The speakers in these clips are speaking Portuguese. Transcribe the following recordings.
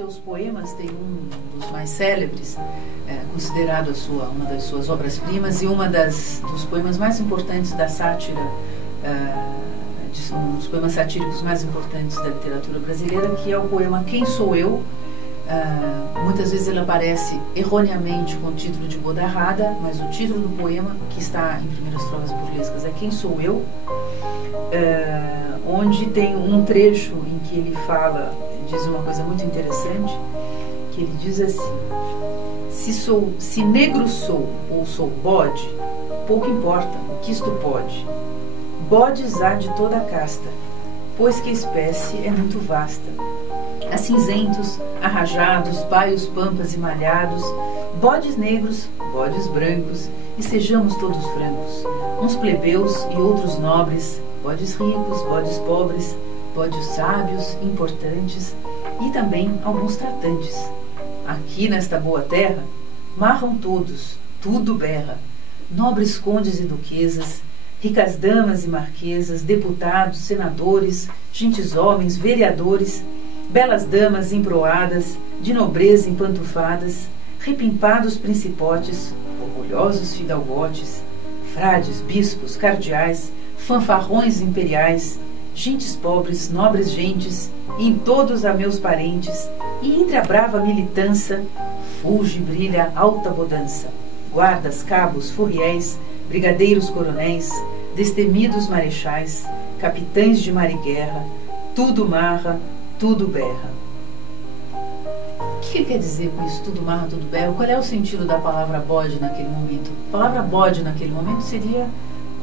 seus poemas tem um dos mais célebres, considerado uma das suas obras-primas e dos poemas mais importantes da sátira, um dos poemas satíricos mais importantes da literatura brasileira, que é o poema Quem Sou Eu? Muitas vezes ele aparece erroneamente com o título de Boda Errada, mas o título do poema, que está em Primeiras Trovas Burlescas, é Quem Sou Eu? Onde tem um trecho em que ele diz uma coisa muito interessante, que ele diz assim: se negro sou ou sou bode, pouco importa, o que isto pode. Bodes há de toda a casta, pois que a espécie é muito vasta. Há cinzentos, arrajados, baios, pampas e malhados, bodes negros, bodes brancos, e sejamos todos francos, uns plebeus e outros nobres, bodes ricos, bodes pobres, bodes sábios, importantes, e também alguns tratantes. Aqui nesta boa terra, marram todos, tudo berra, nobres condes e duquesas, ricas damas e marquesas, deputados, senadores, gentes homens, vereadores, belas damas emproadas, de nobreza empantufadas, repimpados principotes, orgulhosos fidalgotes, frades, bispos, cardeais, fanfarrões imperiais, gentes pobres, nobres gentes, e em todos a meus parentes, e entre a brava militância, fulge e brilha alta bodança, guardas, cabos, furriéis, brigadeiros coronéis, destemidos marechais, capitães de mar e guerra, tudo marra, tudo berra. O que quer dizer com isso, tudo marra, tudo berra? Qual é o sentido da palavra bode naquele momento? A palavra bode naquele momento seria,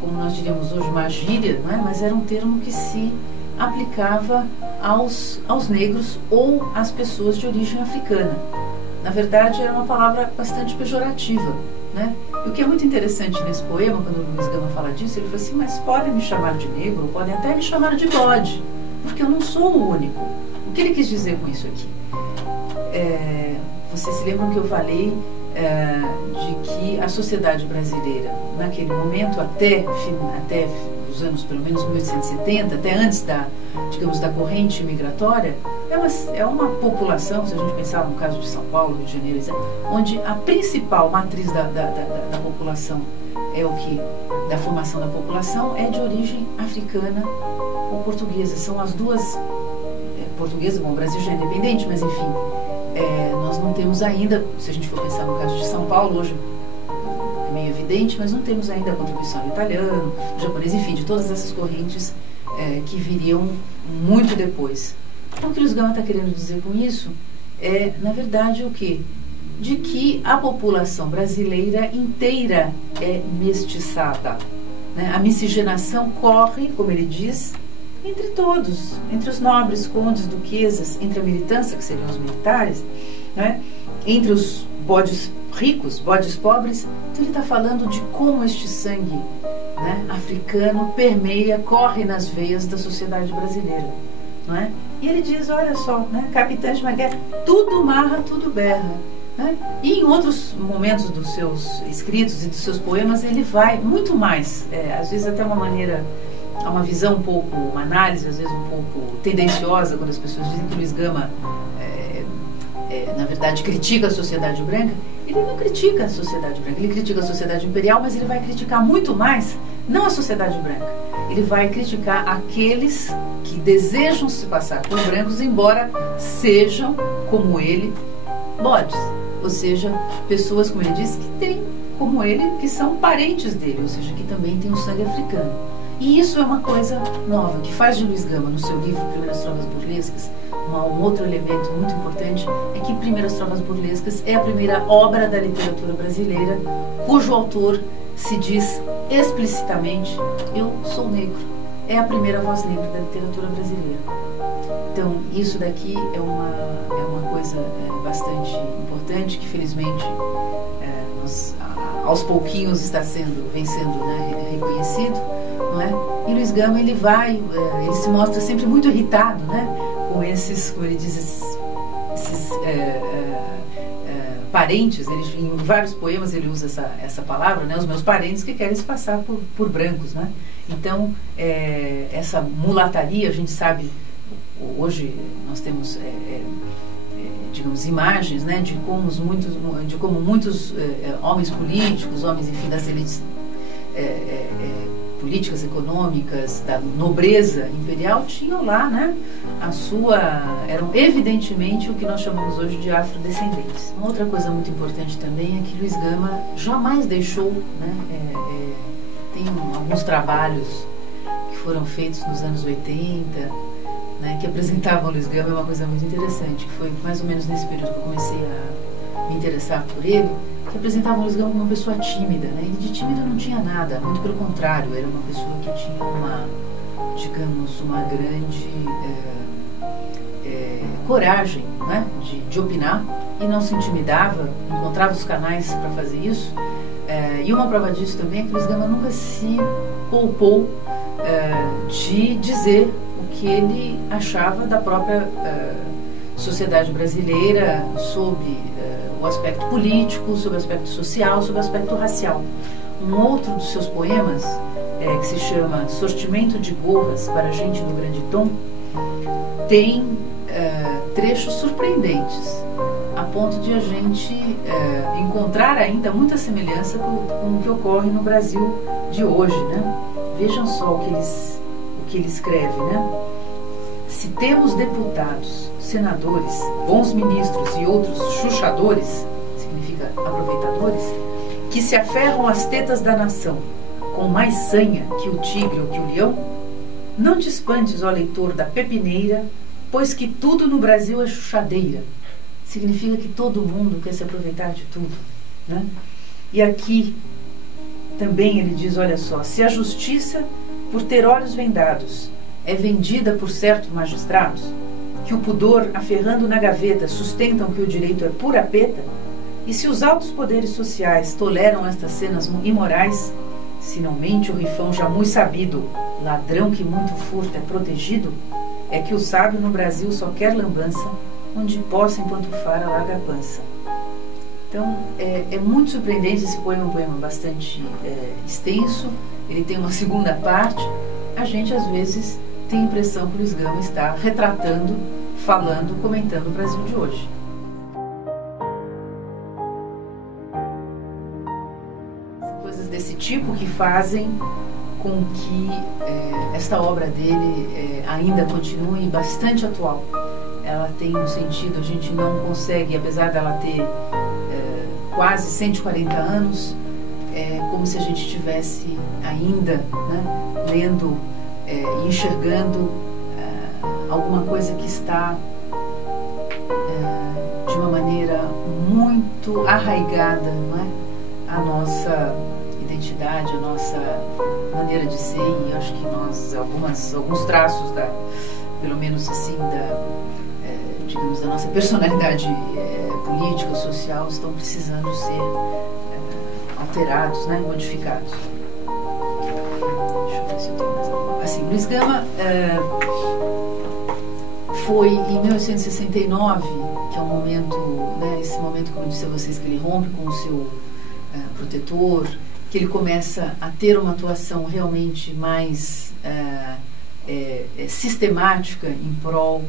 como nós diríamos hoje, uma gíria, não é? Mas era um termo que se aplicava aos negros ou às pessoas de origem africana. Na verdade, era uma palavra bastante pejorativa, né? E o que é muito interessante nesse poema, quando o Luiz Gama fala disso, ele fala assim: mas podem me chamar de negro, ou podem até me chamar de bode, porque eu não sou o único. O que ele quis dizer com isso aqui? Vocês se lembram que eu falei de que a sociedade brasileira, naquele momento, até os anos, pelo menos 1870, até antes da corrente migratória, é uma população, se a gente pensar no caso de São Paulo, Rio de Janeiro, onde a principal matriz da população da formação da população é de origem africana ou portuguesa. São as duas, portuguesa, bom, o Brasil já é independente, mas enfim, nós não temos ainda, se a gente for pensar no caso de São Paulo, hoje é meio evidente, mas não temos ainda a contribuição do italiano, do japonês, enfim, de todas essas correntes que viriam muito depois. Então, o que Luiz Gama está querendo dizer com isso é, na verdade, o quê? De que a população brasileira inteira é mestiçada, né? A miscigenação corre, como ele diz, entre todos, entre os nobres, condes, duquesas, entre a militância, que seriam os militares, né? Entre os bodes ricos, bodes pobres. Então ele está falando de como este sangue, né, africano corre nas veias da sociedade brasileira, não é? E ele diz, olha só, né, capitães de uma guerra, tudo marra, tudo berra, né? E em outros momentos dos seus escritos e dos seus poemas ele vai muito mais, às vezes até uma visão um pouco, uma análise às vezes um pouco tendenciosa, quando as pessoas dizem que Luiz Gama na verdade critica a sociedade branca. Ele não critica a sociedade branca, ele critica a sociedade imperial, mas ele vai criticar muito mais não a sociedade branca, ele vai criticar aqueles que desejam se passar por brancos, embora sejam, como ele, bodes, ou seja, pessoas, como ele diz, que têm, como ele, que são parentes dele, ou seja, que também têm o sangue africano. E isso é uma coisa nova, que faz de Luiz Gama, no seu livro Primeiras Trovas Burlescas, um outro elemento muito importante, é que Primeiras Trovas Burlescas é a primeira obra da literatura brasileira cujo autor se diz explicitamente, eu sou negro. É a primeira voz negra da literatura brasileira. Então, isso daqui é uma coisa bastante importante, que felizmente aos pouquinhos vem sendo, né, reconhecido, não é? E Luiz Gama, ele se mostra sempre muito irritado, né, com esses, como ele diz, esses parentes. Em vários poemas ele usa essa palavra, né, os meus parentes que querem se passar por brancos, né? Então, essa mulataria, a gente sabe, hoje nós temos digamos, imagens, né, de como muitos homens políticos, homens, enfim, das elites políticas, econômicas, da nobreza imperial, tinham lá, né, eram evidentemente o que nós chamamos hoje de afrodescendentes. Uma outra coisa muito importante também é que Luiz Gama jamais deixou, né, tem alguns trabalhos que foram feitos nos anos 80, né, que apresentavam Luiz Gama, é uma coisa muito interessante, que foi mais ou menos nesse período que eu comecei a me interessar por ele, que apresentavam Luiz Gama como uma pessoa tímida, né? Ele de tímido não tinha nada, muito pelo contrário, era uma pessoa que tinha uma grande coragem, né, de opinar, e não se intimidava, encontrava os canais para fazer isso. E uma prova disso também é que Luiz Gama nunca se poupou de dizer o que ele achava da própria sociedade brasileira sobre o aspecto político, sobre o aspecto social, sobre o aspecto racial. Um outro dos seus poemas, que se chama Sortimento de Gorras para Gente no Grande Tom, tem trechos surpreendentes, a ponto de a gente encontrar ainda muita semelhança com o que ocorre no Brasil de hoje, né? Vejam só o que ele escreve, né? Se temos deputados, senadores, bons ministros e outros chuchadores, significa aproveitadores, que se aferram às tetas da nação com mais sanha que o tigre ou que o leão, não te espantes, ó leitor da pepineira, pois que tudo no Brasil é chuchadeira. Significa que todo mundo quer se aproveitar de tudo, né? E aqui também ele diz, olha só, se a justiça, por ter olhos vendados, é vendida por certos magistrados, que o pudor, aferrando na gaveta, sustentam que o direito é pura peta, e se os altos poderes sociais toleram estas cenas imorais, se não mente o rifão já muito sabido, ladrão que muito furta é protegido, é que o sábio no Brasil só quer lambança, onde possa empantufar a larga pança. Então, é muito surpreendente esse poema, um poema bastante extenso, ele tem uma segunda parte. A gente, às vezes, tem a impressão que Luiz Gama está retratando, falando, comentando o Brasil de hoje. Coisas desse tipo que fazem com que esta obra dele ainda continue bastante atual. Ela tem um sentido, a gente não consegue, apesar dela ter quase 140 anos, é como se a gente estivesse ainda, né, lendo e enxergando alguma coisa que está de uma maneira muito arraigada, não é? A nossa identidade, a nossa maneira de ser, e acho que alguns traços pelo menos assim, digamos, da nossa personalidade política, social, estão precisando ser alterados, né, modificados. Deixa eu ver se eu tenho mais alguma. Assim, Luiz Gama foi em 1869, que é um momento, né, esse momento, como eu disse a vocês, que ele rompe com o seu protetor, que ele começa a ter uma atuação realmente mais sistemática em prol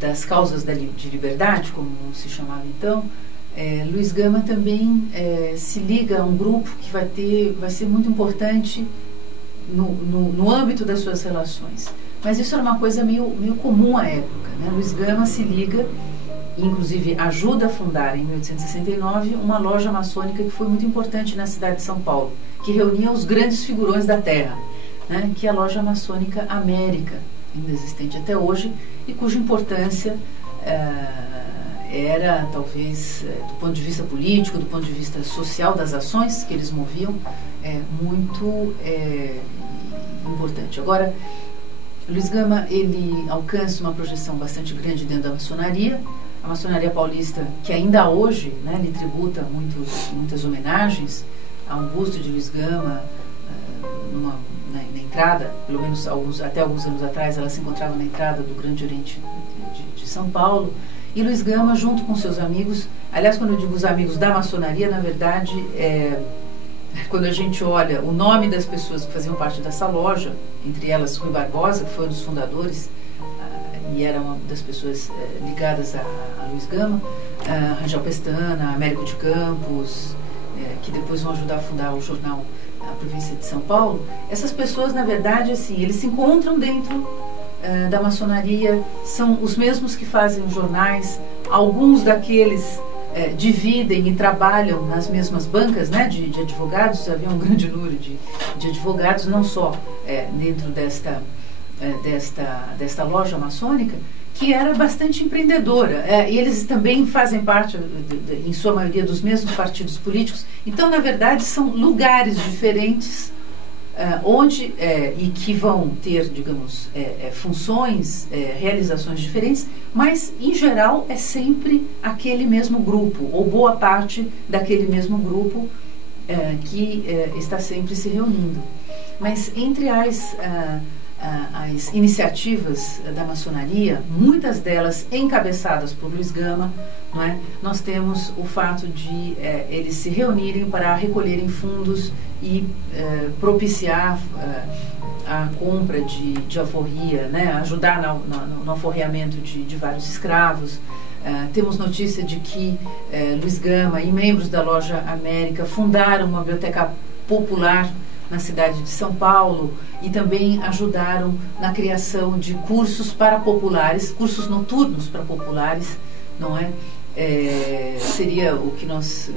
das causas de liberdade, como se chamava então. Luiz Gama também se liga a um grupo que vai ser muito importante no âmbito das suas relações. Mas isso era uma coisa meio comum à época, né? Luiz Gama se liga, inclusive ajuda a fundar em 1869 uma loja maçônica que foi muito importante na cidade de São Paulo, que reunia os grandes figurões da terra, né? Que é a loja maçônica América, ainda existente até hoje, e cuja importância era, talvez, do ponto de vista político, do ponto de vista social das ações que eles moviam, muito importante. Agora, Luiz Gama, ele alcança uma projeção bastante grande dentro da maçonaria. A maçonaria paulista, que ainda hoje, né, lhe tributa muitas homenagens. Há um busto de Luiz Gama na entrada, pelo menos até alguns anos atrás, ela se encontrava na entrada do Grande Oriente de São Paulo. E Luiz Gama, junto com seus amigos, aliás, quando eu digo os amigos da maçonaria, na verdade, quando a gente olha o nome das pessoas que faziam parte dessa loja, entre elas Rui Barbosa, que foi um dos fundadores, e era uma das pessoas ligadas a Luiz Gama, Rangel Pestana, Américo de Campos, que depois vão ajudar a fundar o jornal A Província de São Paulo. Essas pessoas, na verdade, assim, eles se encontram dentro da maçonaria, são os mesmos que fazem os jornais, alguns daqueles dividem e trabalham nas mesmas bancas, né, de advogados. Havia um grande número de advogados, não só dentro desta loja maçônica, que era bastante empreendedora. E eles também fazem parte, em sua maioria, dos mesmos partidos políticos. Então, na verdade, são lugares diferentes onde e que vão ter, digamos, funções, realizações diferentes, mas, em geral, é sempre aquele mesmo grupo, ou boa parte daquele mesmo grupo que está sempre se reunindo. Mas, entre as iniciativas da maçonaria, muitas delas encabeçadas por Luiz Gama, não é? Nós temos o fato de eles se reunirem para recolherem fundos e propiciar a compra de alforria, né? Ajudar no alforreamento de vários escravos. Temos notícia de que Luiz Gama e membros da Loja América fundaram uma biblioteca popular na cidade de São Paulo e também ajudaram na criação de cursos para populares, cursos noturnos para populares, não é? Seria o que nós,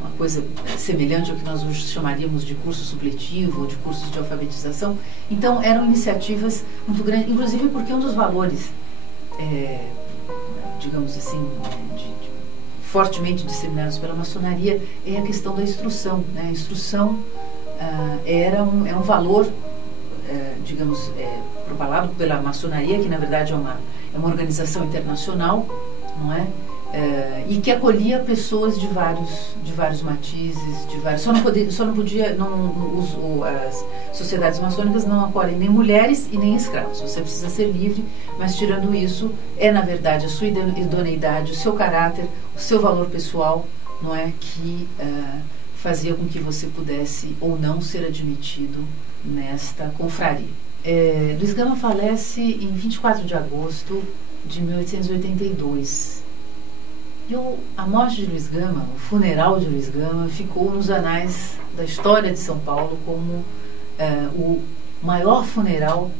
uma coisa semelhante ao que nós hoje chamaríamos de curso supletivo ou de cursos de alfabetização. Então eram iniciativas muito grandes, inclusive porque um dos valores, digamos assim, fortemente disseminados pela maçonaria é a questão da instrução, né? A instrução é um valor, digamos, propalado pela maçonaria, que na verdade é uma organização internacional, não é? E que acolhia pessoas de vários matizes, as sociedades maçônicas não acolhem nem mulheres e nem escravos. Você precisa ser livre, mas tirando isso, na verdade a sua idoneidade, o seu caráter, o seu valor pessoal, não é, que fazia com que você pudesse ou não ser admitido nesta confraria. Luiz Gama falece em 24 de agosto de 1882. E a morte de Luiz Gama, o funeral de Luiz Gama, ficou nos anais da história de São Paulo como o maior funeral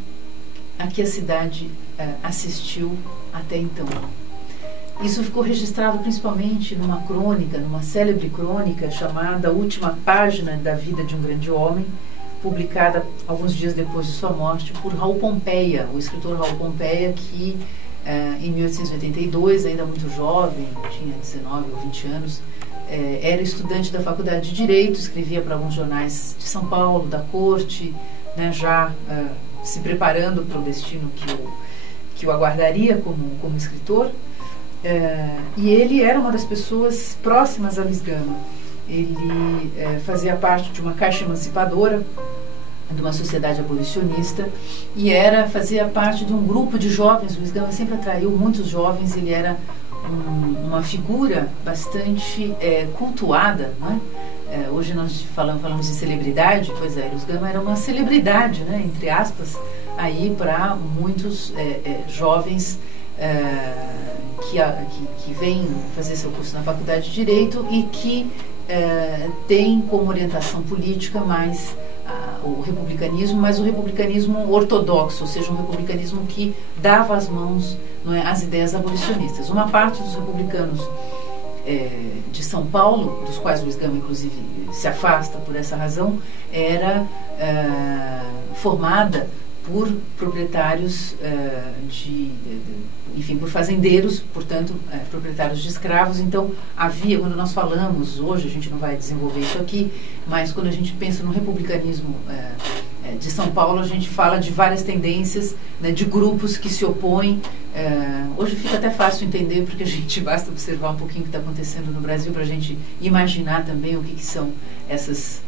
a que a cidade assistiu até então. Isso ficou registrado principalmente numa crônica, numa célebre crônica chamada Última Página da Vida de um Grande Homem, publicada alguns dias depois de sua morte por Raul Pompeia, o escritor Raul Pompeia, que em 1882, ainda muito jovem, tinha 19 ou 20 anos, era estudante da Faculdade de Direito, escrevia para alguns jornais de São Paulo, da corte, né, já se preparando para o destino que o aguardaria como escritor. E ele era uma das pessoas próximas a Luiz Gama. Ele fazia parte de uma caixa emancipadora, de uma sociedade abolicionista, e fazia parte de um grupo de jovens. Luiz Gama sempre atraiu muitos jovens. Ele era uma figura bastante cultuada, né? Hoje nós falamos de celebridade. Pois é, Luiz Gama era uma celebridade, né, entre aspas, aí para muitos jovens que vêm fazer seu curso na Faculdade de Direito e que têm como orientação política mais o republicanismo, mas o republicanismo ortodoxo, ou seja, um republicanismo que dava as mãos, não é, às ideias abolicionistas. Uma parte dos republicanos de São Paulo, dos quais Luiz Gama, inclusive, se afasta por essa razão, era formada por proprietários enfim, por fazendeiros, portanto, proprietários de escravos. Então, havia, quando nós falamos, hoje a gente não vai desenvolver isso aqui, mas quando a gente pensa no republicanismo de São Paulo, a gente fala de várias tendências, né, de grupos que se opõem. Hoje fica até fácil entender, porque a gente basta observar um pouquinho o que está acontecendo no Brasil para a gente imaginar também o que são essas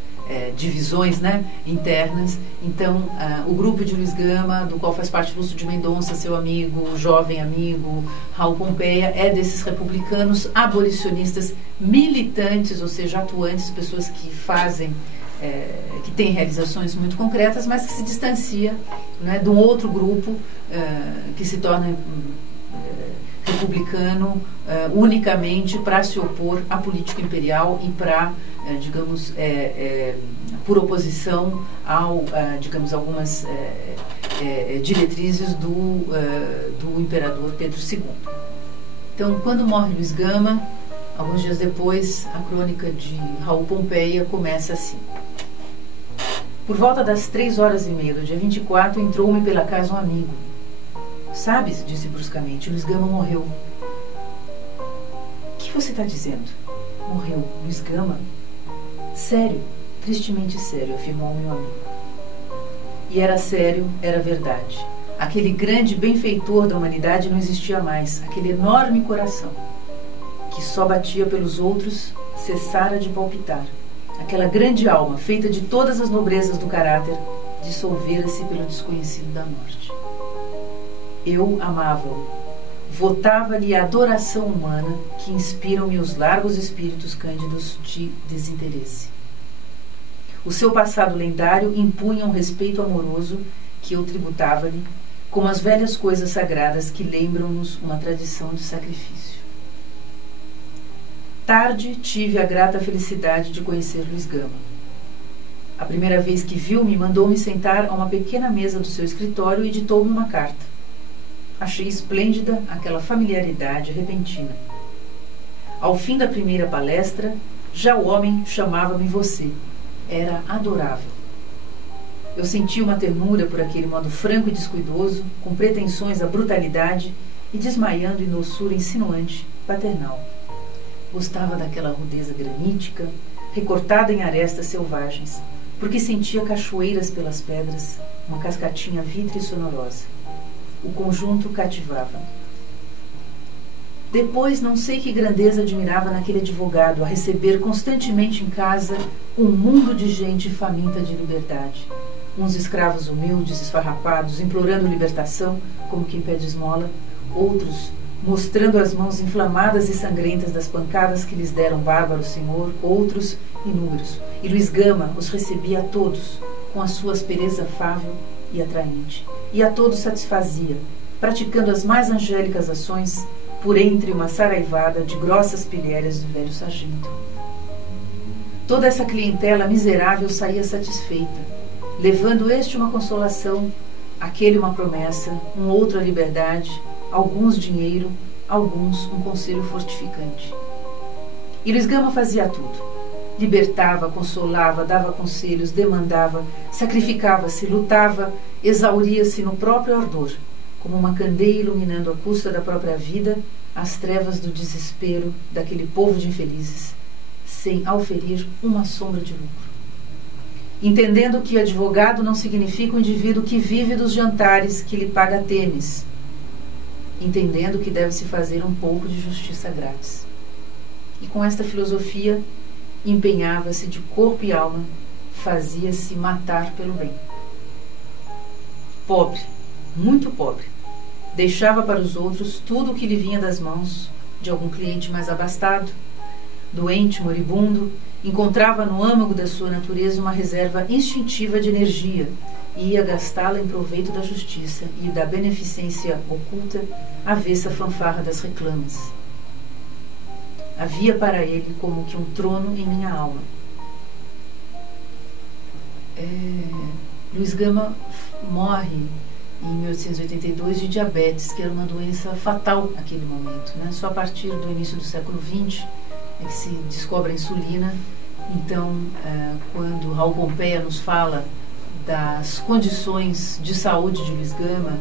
divisões, né, internas. Então, o grupo de Luiz Gama, do qual faz parte Lúcio de Mendonça, seu amigo, jovem amigo, Raul Pompeia, é desses republicanos abolicionistas militantes, ou seja, atuantes, pessoas que fazem, que têm realizações muito concretas, mas que se distancia, né, de um outro grupo que se torna republicano unicamente para se opor à política imperial e para, digamos, por oposição ao, digamos, algumas diretrizes do imperador Pedro II. Então, quando morre Luiz Gama, alguns dias depois, a crônica de Raul Pompeia começa assim. Por volta das 3h30 do dia 24, entrou-me pela casa um amigo. Sabes, disse bruscamente, Luiz Gama morreu. O que você está dizendo? Morreu Luiz Gama? Sério, tristemente sério, afirmou meu amigo. E era sério, era verdade. Aquele grande benfeitor da humanidade não existia mais. Aquele enorme coração, que só batia pelos outros, cessara de palpitar. Aquela grande alma, feita de todas as nobrezas do caráter, dissolvera-se pelo desconhecido da morte. Eu amava-o. Votava-lhe a adoração humana que inspiram-me os largos espíritos cândidos de desinteresse. O seu passado lendário impunha um respeito amoroso que eu tributava-lhe, como as velhas coisas sagradas que lembram-nos uma tradição de sacrifício. Tarde tive a grata felicidade de conhecer Luiz Gama. A primeira vez que viu-me, mandou-me sentar a uma pequena mesa do seu escritório e ditou-me uma carta. Achei esplêndida aquela familiaridade repentina. Ao fim da primeira palestra, já o homem chamava-me você. Era adorável. Eu senti uma ternura por aquele modo franco e descuidoso, com pretensões à brutalidade e desmaiando em doçura insinuante, paternal. Gostava daquela rudeza granítica, recortada em arestas selvagens, porque sentia cachoeiras pelas pedras, uma cascatinha vítrea e sonorosa. O conjunto cativava. Depois, não sei que grandeza admirava naquele advogado, a receber constantemente em casa um mundo de gente faminta de liberdade. Uns escravos humildes, esfarrapados, implorando libertação, como quem pede esmola, outros mostrando as mãos inflamadas e sangrentas das pancadas que lhes deram bárbaro senhor, outros inúmeros. E Luiz Gama os recebia a todos, com a sua aspereza afável e atraente. E a todos satisfazia, praticando as mais angélicas ações, por entre uma saraivada de grossas pilhérias do velho sargento. Toda essa clientela miserável saía satisfeita, levando este uma consolação, aquele uma promessa, um outro a liberdade, alguns dinheiro, alguns um conselho fortificante. E Luiz Gama fazia tudo. Libertava, consolava, dava conselhos, demandava, sacrificava-se, lutava, exauria-se no próprio ardor, como uma candeia iluminando à custa da própria vida as trevas do desespero daquele povo de infelizes, sem auferir uma sombra de lucro. Entendendo que advogado não significa um indivíduo que vive dos jantares que lhe paga Temes, entendendo que deve-se fazer um pouco de justiça grátis. E com esta filosofia, empenhava-se de corpo e alma, fazia-se matar pelo bem. Pobre, muito pobre, deixava para os outros tudo o que lhe vinha das mãos de algum cliente mais abastado, doente, moribundo, encontrava no âmago da sua natureza uma reserva instintiva de energia e ia gastá-la em proveito da justiça e da beneficência oculta, avessa fanfarra das reclamas. Havia para ele como que um trono em minha alma. Luiz Gama morre em 1882 de diabetes, que era uma doença fatal naquele momento, né? Só a partir do início do século XX é que se descobre a insulina. Então, quando Raul Pompeia nos fala das condições de saúde de Luiz Gama,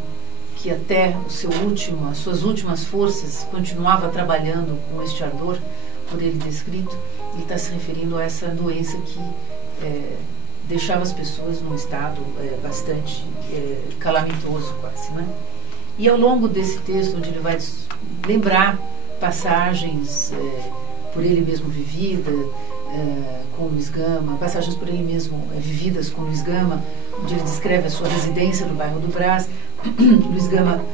que até as suas últimas forças continuava trabalhando com este ardor, por ele descrito, ele está se referindo a essa doença que deixava as pessoas num estado bastante calamitoso quase, né? E ao longo desse texto, onde ele vai lembrar passagens por ele mesmo vivida com Luiz Gama, passagens por ele mesmo vividas com Luiz Gama, onde ele descreve a sua residência no bairro do Brás. Luiz Gama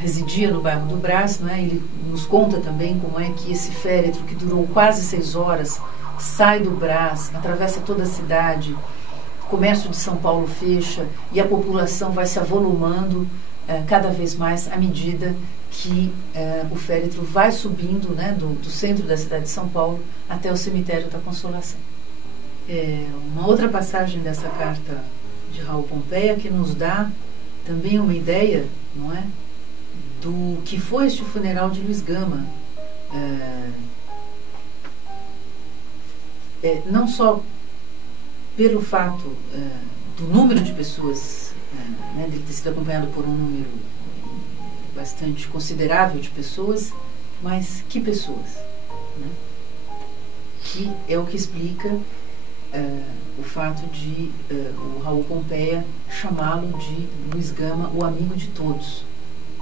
residia no bairro do Brás, né? Ele nos conta também como é que esse féretro, que durou quase 6 horas, sai do Brás, atravessa toda a cidade, o comércio de São Paulo fecha e a população vai se avolumando cada vez mais à medida que o féretro vai subindo, né, do centro da cidade de São Paulo até o cemitério da Consolação. Uma outra passagem dessa carta de Raul Pompeia que nos dá também uma ideia, não é, do que foi este funeral de Luiz Gama. Não só pelo fato do número de pessoas, né, dele ter sido acompanhado por um número bastante considerável de pessoas, mas que pessoas, né? Que é o que explica o fato de o Raul Pompeia chamá-lo de Luiz Gama, o amigo de todos,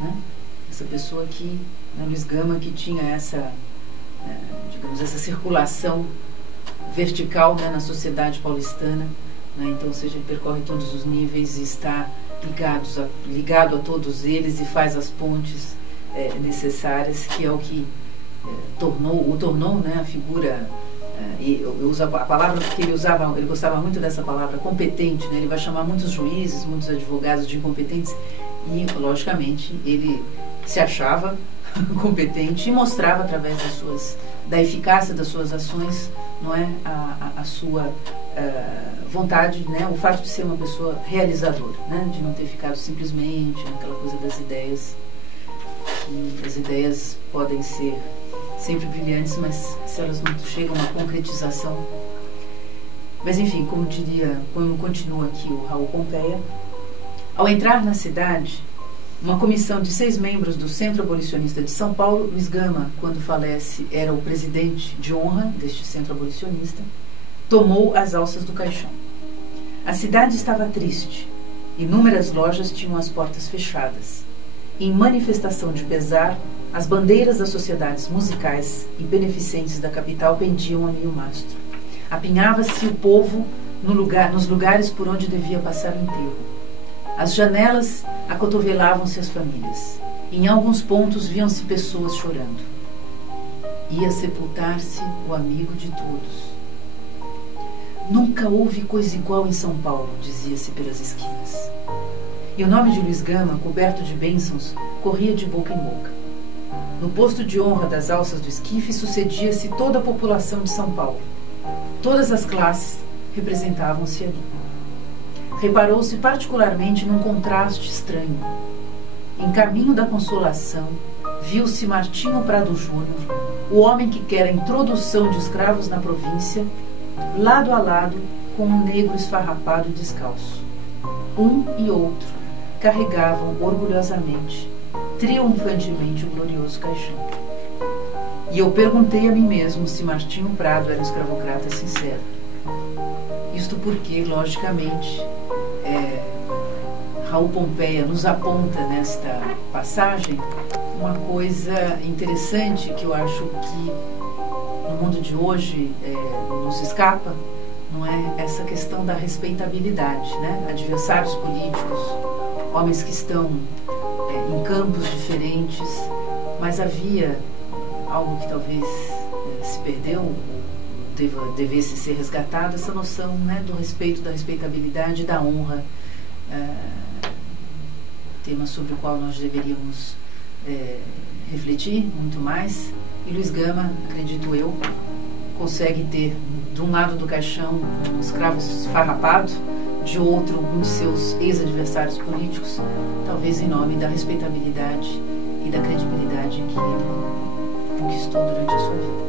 né? Essa pessoa que, né, Luiz Gama, que tinha essa, digamos, essa circulação vertical, né, na sociedade paulistana, né? Então, ou seja, ele percorre todos os níveis e está ligado a todos eles e faz as pontes necessárias, que é o que o tornou, né, a figura, e eu uso a palavra porque ele gostava muito dessa palavra, competente, né? Ele vai chamar muitos juízes, muitos advogados de incompetentes, e logicamente ele se achava competente e mostrava através da eficácia das suas ações, não é, a sua vontade, né, o fato de ser uma pessoa realizadora, né, de não ter ficado simplesmente naquela coisa das ideias. E as ideias podem ser sempre brilhantes, mas se elas não chegam a uma concretização. Mas enfim, como continua aqui o Raul Pompeia, ao entrar na cidade, uma comissão de 6 membros do Centro Abolicionista de São Paulo, Luiz Gama, quando falece, era o presidente de honra deste Centro Abolicionista, tomou as alças do caixão. A cidade estava triste. Inúmeras lojas tinham as portas fechadas. Em manifestação de pesar, as bandeiras das sociedades musicais e beneficentes da capital pendiam a meio mastro. Apinhava-se o povo nos lugares por onde devia passar o enterro. As janelas acotovelavam-se as famílias. Em alguns pontos viam-se pessoas chorando. Ia sepultar-se o amigo de todos. Nunca houve coisa igual em São Paulo, dizia-se pelas esquinas. E o nome de Luiz Gama, coberto de bênçãos, corria de boca em boca. No posto de honra das alças do esquife sucedia-se toda a população de São Paulo. Todas as classes representavam-se ali. Reparou-se particularmente num contraste estranho. Em caminho da Consolação, viu-se Martinho Prado Júnior, o homem que quer a introdução de escravos na província, lado a lado com um negro esfarrapado e descalço. Um e outro carregavam orgulhosamente, triunfantemente, o glorioso caixão. E eu perguntei a mim mesmo se Martinho Prado era um escravocrata sincero. Isto porque, logicamente, Raul Pompeia nos aponta nesta passagem uma coisa interessante que eu acho que no mundo de hoje nos escapa, não é, essa questão da respeitabilidade, né? Adversários políticos, homens que estão em campos diferentes, mas havia algo que talvez se perdeu, devesse ser resgatado, essa noção, né, do respeito, da respeitabilidade e da honra, tema sobre o qual nós deveríamos refletir muito mais. E Luiz Gama, acredito eu, consegue ter de um lado do caixão um escravo esfarrapado, de outro um de seus ex-adversários políticos, talvez em nome da respeitabilidade e da credibilidade que ele conquistou durante a sua vida.